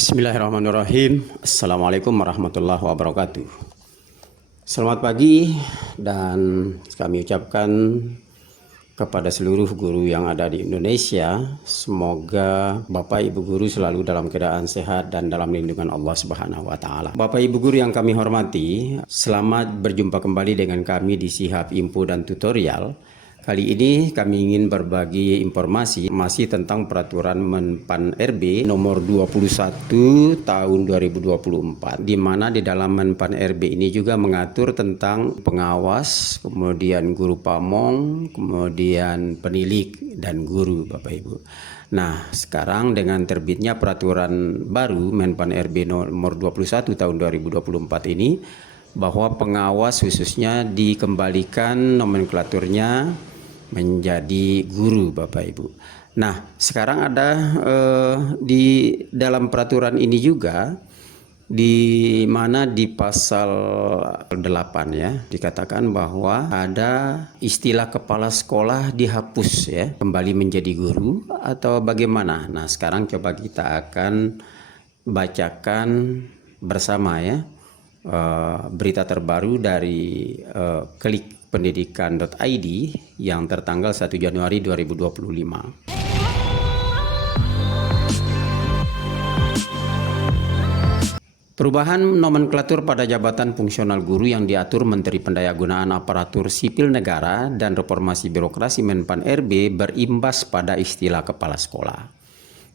Bismillahirrahmanirrahim. Assalamualaikum warahmatullahi wabarakatuh. Selamat pagi dan kami ucapkan kepada seluruh guru yang ada di Indonesia, semoga Bapak Ibu guru selalu dalam keadaan sehat dan dalam lindungan Allah Subhanahu wa taala. Bapak Ibu guru yang kami hormati, selamat berjumpa kembali dengan kami di Sihab Info dan Tutorial. Kali ini kami ingin berbagi informasi masih tentang peraturan Menpan RB nomor 21 tahun 2024, di mana di dalam Menpan RB ini juga mengatur tentang pengawas, kemudian guru pamong, kemudian penilik dan guru Bapak Ibu. Nah, sekarang dengan terbitnya peraturan baru Menpan RB nomor 21 tahun 2024 ini, bahwa pengawas khususnya dikembalikan nomenklaturnya menjadi guru Bapak Ibu. Nah, sekarang ada di dalam peraturan ini juga, di mana di pasal 8 ya, dikatakan bahwa ada istilah kepala sekolah dihapus ya, kembali menjadi guru atau bagaimana. Nah, sekarang coba kita akan bacakan bersama ya berita terbaru dari klikpendidikan.id yang tertanggal 1 Januari 2025. Perubahan nomenklatur pada jabatan fungsional guru yang diatur Menteri Pendayagunaan Aparatur Sipil Negara dan Reformasi Birokrasi Menpan RB berimbas pada istilah kepala sekolah,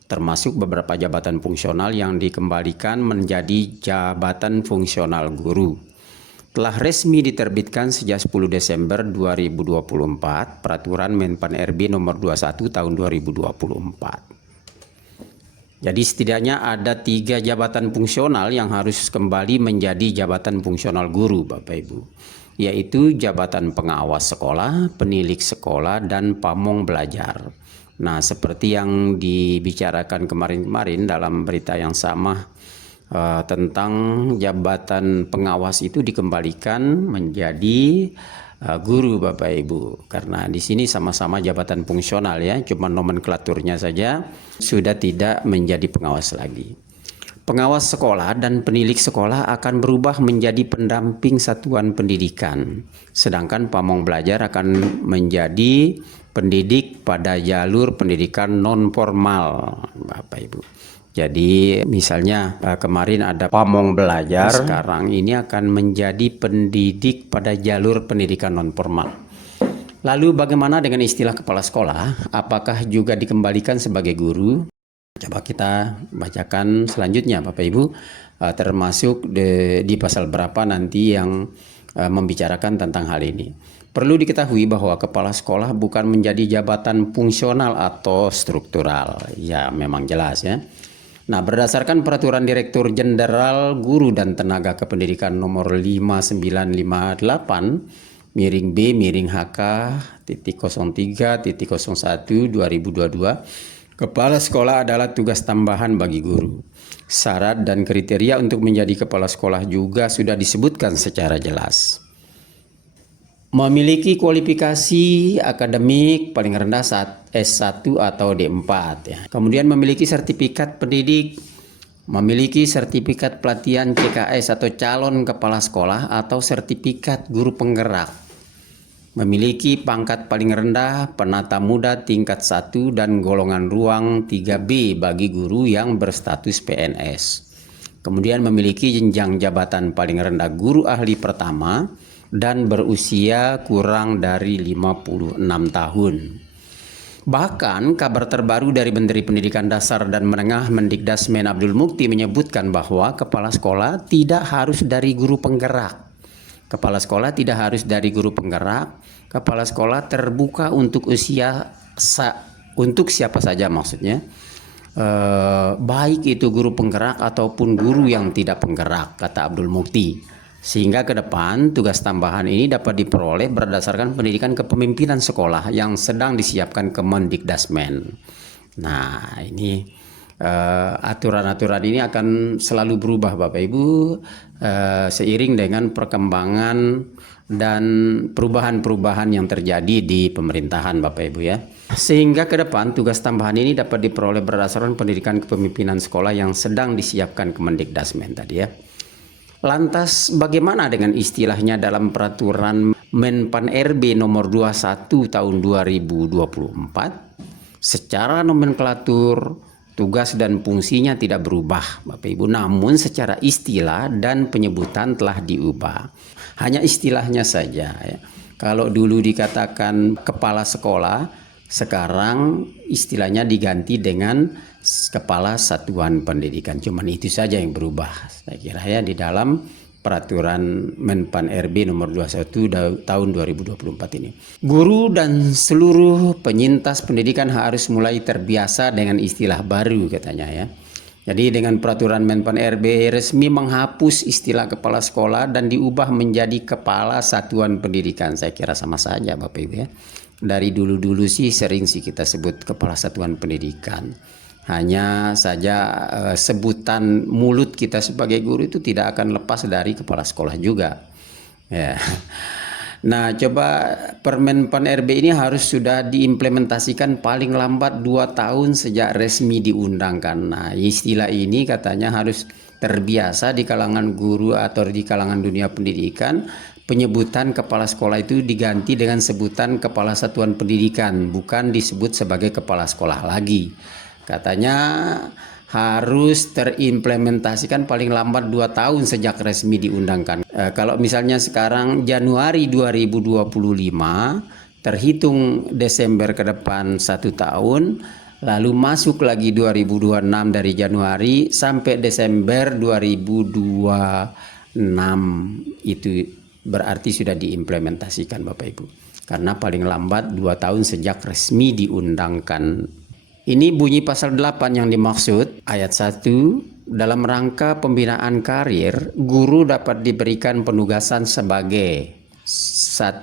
termasuk beberapa jabatan fungsional yang dikembalikan menjadi jabatan fungsional guru. Telah resmi diterbitkan sejak 10 Desember 2024 Peraturan Menpan RB nomor 21 tahun 2024. Jadi setidaknya ada 3 jabatan fungsional yang harus kembali menjadi jabatan fungsional guru Bapak Ibu, yaitu jabatan pengawas sekolah, penilik sekolah, dan pamong belajar. Nah, seperti yang dibicarakan kemarin-kemarin dalam berita yang sama tentang jabatan pengawas itu dikembalikan menjadi guru Bapak Ibu, karena di sini sama-sama jabatan fungsional ya, cuma nomenklaturnya saja sudah tidak menjadi pengawas lagi. Pengawas sekolah dan penilik sekolah akan berubah menjadi pendamping satuan pendidikan, sedangkan pamong belajar akan menjadi pendidik pada jalur pendidikan non formal Bapak Ibu. Jadi misalnya kemarin ada pamong belajar, sekarang ini akan menjadi pendidik pada jalur pendidikan non formal. Lalu bagaimana dengan istilah kepala sekolah? Apakah juga dikembalikan sebagai guru? Coba kita bacakan selanjutnya Bapak Ibu, termasuk di pasal berapa nanti yang membicarakan tentang hal ini. Perlu diketahui bahwa kepala sekolah bukan menjadi jabatan fungsional atau struktural. Ya, memang jelas ya. Nah, berdasarkan Peraturan Direktur Jenderal Guru dan Tenaga Kependidikan nomor 5958 miring B miring HK .03.01 2022, kepala sekolah adalah tugas tambahan bagi guru. Syarat dan kriteria untuk menjadi kepala sekolah juga sudah disebutkan secara jelas. Memiliki kualifikasi akademik paling rendah S1 atau D4 ya. Kemudian memiliki sertifikat pendidik, memiliki sertifikat pelatihan CKS atau calon kepala sekolah atau sertifikat guru penggerak. Memiliki pangkat paling rendah penata muda tingkat 1 dan golongan ruang 3B bagi guru yang berstatus PNS. Kemudian memiliki jenjang jabatan paling rendah guru ahli pertama dan berusia kurang dari 56 tahun. Bahkan kabar terbaru dari Menteri Pendidikan Dasar dan Menengah Mendikdasmen Abdul Mukti menyebutkan bahwa kepala sekolah tidak harus dari guru penggerak. Kepala sekolah tidak harus dari guru penggerak. Kepala sekolah terbuka untuk untuk siapa saja maksudnya. Baik itu guru penggerak ataupun guru yang tidak penggerak, kata Abdul Mukti. Sehingga ke depan tugas tambahan ini dapat diperoleh berdasarkan pendidikan kepemimpinan sekolah yang sedang disiapkan Kemendikdasmen. Nah, ini aturan-aturan ini akan selalu berubah Bapak Ibu seiring dengan perkembangan dan perubahan-perubahan yang terjadi di pemerintahan Bapak Ibu ya. Sehingga ke depan tugas tambahan ini dapat diperoleh berdasarkan pendidikan kepemimpinan sekolah yang sedang disiapkan Kemendikdasmen tadi ya. Lantas bagaimana dengan istilahnya dalam peraturan Menpan RB nomor 21 tahun 2024? Secara nomenklatur, tugas dan fungsinya tidak berubah Bapak Ibu, namun secara istilah dan penyebutan telah diubah. Hanya istilahnya saja ya. Kalau dulu dikatakan kepala sekolah, sekarang istilahnya diganti dengan kepala satuan pendidikan. Cuman itu saja yang berubah saya kira ya di dalam peraturan Menpan RB nomor 21 tahun 2024 ini. Guru dan seluruh penyintas pendidikan harus mulai terbiasa dengan istilah baru katanya ya. Jadi dengan peraturan Menpan RB resmi menghapus istilah kepala sekolah dan diubah menjadi kepala satuan pendidikan. Saya kira sama saja Bapak Ibu ya. Dari dulu-dulu sih sering sih kita sebut kepala satuan pendidikan. Hanya saja sebutan mulut kita sebagai guru itu tidak akan lepas dari kepala sekolah juga. Ya. Nah, coba Permenpan RB ini harus sudah diimplementasikan paling lambat 2 tahun sejak resmi diundangkan. Nah, istilah ini katanya harus terbiasa di kalangan guru atau di kalangan dunia pendidikan. Penyebutan kepala sekolah itu diganti dengan sebutan kepala satuan pendidikan, bukan disebut sebagai kepala sekolah lagi. Katanya harus terimplementasikan paling lambat 2 tahun sejak resmi diundangkan. Kalau misalnya sekarang Januari 2025, terhitung Desember ke depan 1 tahun, lalu masuk lagi 2026 dari Januari sampai Desember 2026, itu berarti sudah diimplementasikan Bapak Ibu. Karena paling lambat 2 tahun sejak resmi diundangkan. Ini bunyi pasal 8 yang dimaksud, ayat 1, dalam rangka pembinaan karir, guru dapat diberikan penugasan sebagai 1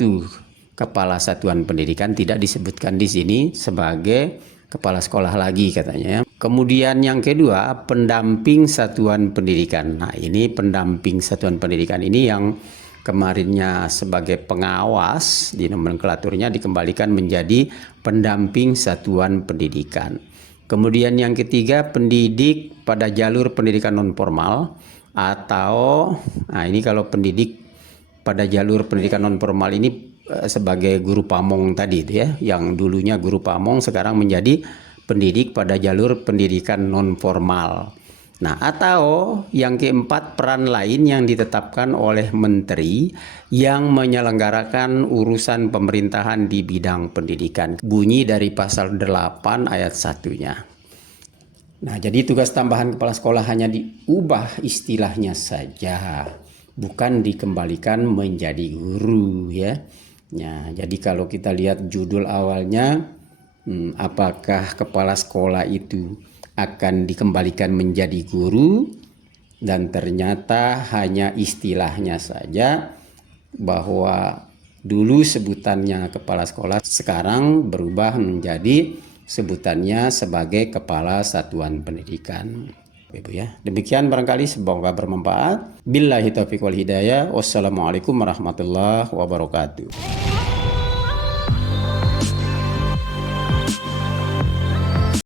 kepala satuan pendidikan, tidak disebutkan di sini sebagai kepala sekolah lagi katanya. Kemudian yang kedua, pendamping satuan pendidikan. Nah, ini pendamping satuan pendidikan ini yang kemarinnya sebagai pengawas di nomenklaturnya dikembalikan menjadi pendamping satuan pendidikan. Kemudian yang ketiga, pendidik pada jalur pendidikan non formal atau ini kalau pendidik pada jalur pendidikan non formal ini sebagai guru pamong tadi itu ya, yang dulunya guru pamong sekarang menjadi pendidik pada jalur pendidikan non formal. Nah, atau yang keempat, peran lain yang ditetapkan oleh menteri yang menyelenggarakan urusan pemerintahan di bidang pendidikan. Bunyi dari pasal 8 ayat 1-nya. Nah, jadi tugas tambahan kepala sekolah hanya diubah istilahnya saja, bukan dikembalikan menjadi guru ya. Nah, jadi kalau kita lihat judul awalnya, apakah kepala sekolah itu akan dikembalikan menjadi guru, dan ternyata hanya istilahnya saja, bahwa dulu sebutannya kepala sekolah sekarang berubah menjadi sebutannya sebagai kepala satuan pendidikan. Ibu ya. Demikian barangkali, semoga bermanfaat. Billahi taufiq wal hidayah. Wassalamualaikum warahmatullahi wabarakatuh.